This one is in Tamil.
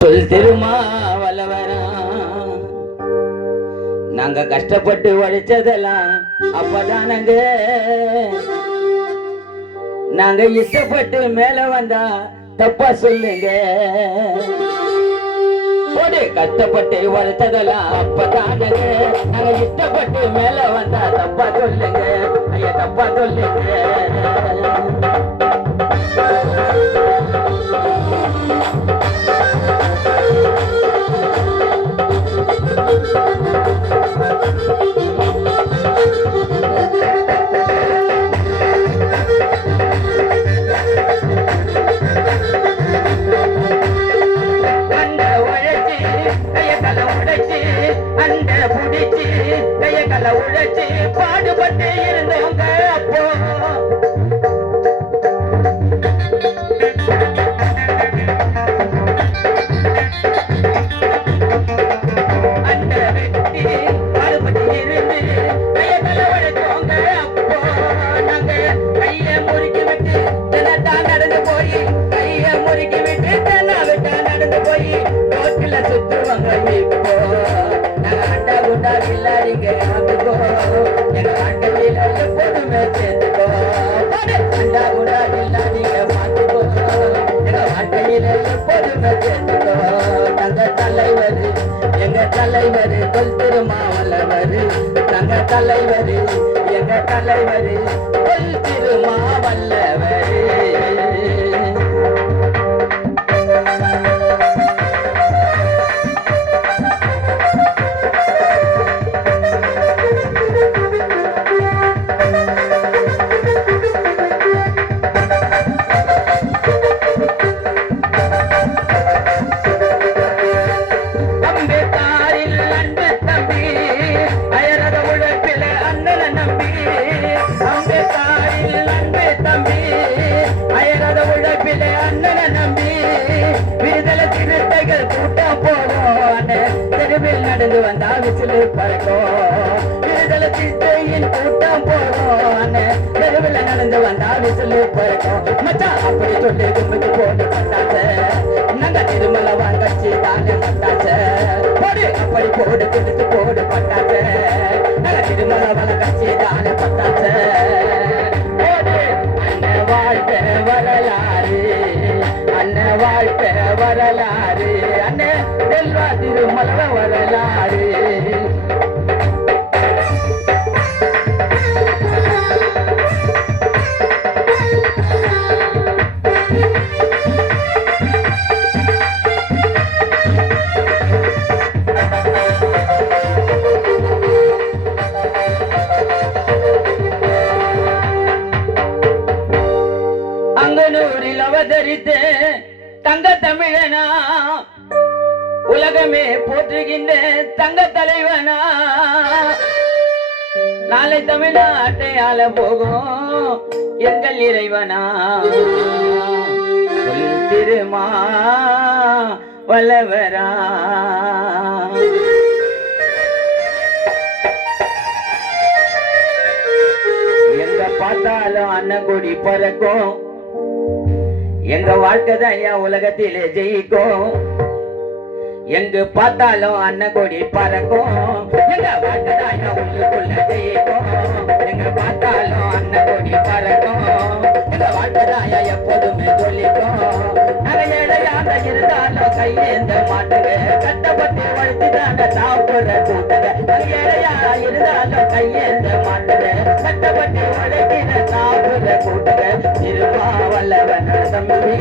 சொல் திருமாவளவரா நாங்க கஷ்டப்பட்டு உழைச்சதெல்லாம் அப்பதானங்க நாங்க இஷ்டப்பட்டு மேல வந்தா தப்பா சொல்லுங்க கஷ்டப்பட்டு உழைச்சதெல்லாம் அப்பதானங்க நாங்க இஷ்டப்பட்டு மேல வந்தா தப்பா சொல்லுங்க ஐயா தப்பா சொல்லுங்க உழைச்சி பாடுபட்டு இருந்தவங்க அப்போ அந்த வெட்டி பாடுபட்டு இருந்து கையக்கல உழைச்சவங்க அப்போ நாங்க கைய முறுக்கி விட்டு தினத்தான் நடந்து போய் கைய முறுக்கி விட்டு தினாவிட்டா நடந்து போய் ரோட்டில சுத்துவாங்க இப்போ நாங்க அண்டா குண்டா இல்லாதீங்க எங்க ஆட்டத்தில எப்போதுமே சேர்ந்துக்கோ அண்டா குண்டா இல்லாதீங்க பார்த்துக்கோ எங்க ஆட்டையில எப்போதுமே சேர்ந்துக்கோ எங்க தலைவர் தொல் திருமாவளவர் தங்க தலைவர் எங்க தலைவர் தொல் திருமாவளவர் நடந்து வந்தா விசிலு பறக்கும் விடுதலை சித்தையின் கூட்டம் போறோம் தெருவில் நடந்து வந்தா விசிலு பறக்கும் மச்சான் அப்படி சொல்லி கும்பிட்டு போட்டு பட்டாச்ச நாங்க திருமலை வாங்கச்சி தானே பட்டாச்ச போடு அப்படி போடு குடிச்சு போடு பட்டாச்ச நாங்க திருமலை வளர்ச்சி தானே பட்டாச்ச அண்ணன் வாழ்க்கை வரலாறு அண்ணன் வாழ்க்கை வரலாறு அண்ணன் செல்வா திருமலை வரலாறு அங்கனூரில் அவதரித்த தங்க தமிழனா உலகமே போற்றுகின்ற தங்க தலைவனா நாளை தமிழ்நாட்டை ஆள போகும் எங்கள் இறைவனா சொல் திருமா வல்லவரா எங்க பார்த்தாலும் அண்ணன் கொடி பறக்கும் எங்க வாழ்க்கை தான் ஐயா உலகத்திலே ஜெயிக்கும் எங்கு பார்த்தாலும் அண்ணன் கொடி பறக்கும் எங்க வாழ்க்கை தான் ஐயா உள்ளுக்குள்ள ஜெயிக்கும் எங்க பார்த்தாலும் அண்ணன் கொடி பறக்கும் எங்க வாழ்க்கை தான் ஐயா எப்போதுமே சொல்லிக்கும் நாங்க ஏழையாக இருந்தாலும் கையேந்த மாட்டுங்க கட்டப்பட்டு வளர்த்து தாங்க சாப்பிடுற கூட்டுங்க நாங்க ஏழையாக இருந்தாலும் கையேந்த மாட்டுங்க கட்டப்பட்டு வளர்க்கிற சாப்பிடுற கூட்டுங்க திருமாவளவன் தம்பி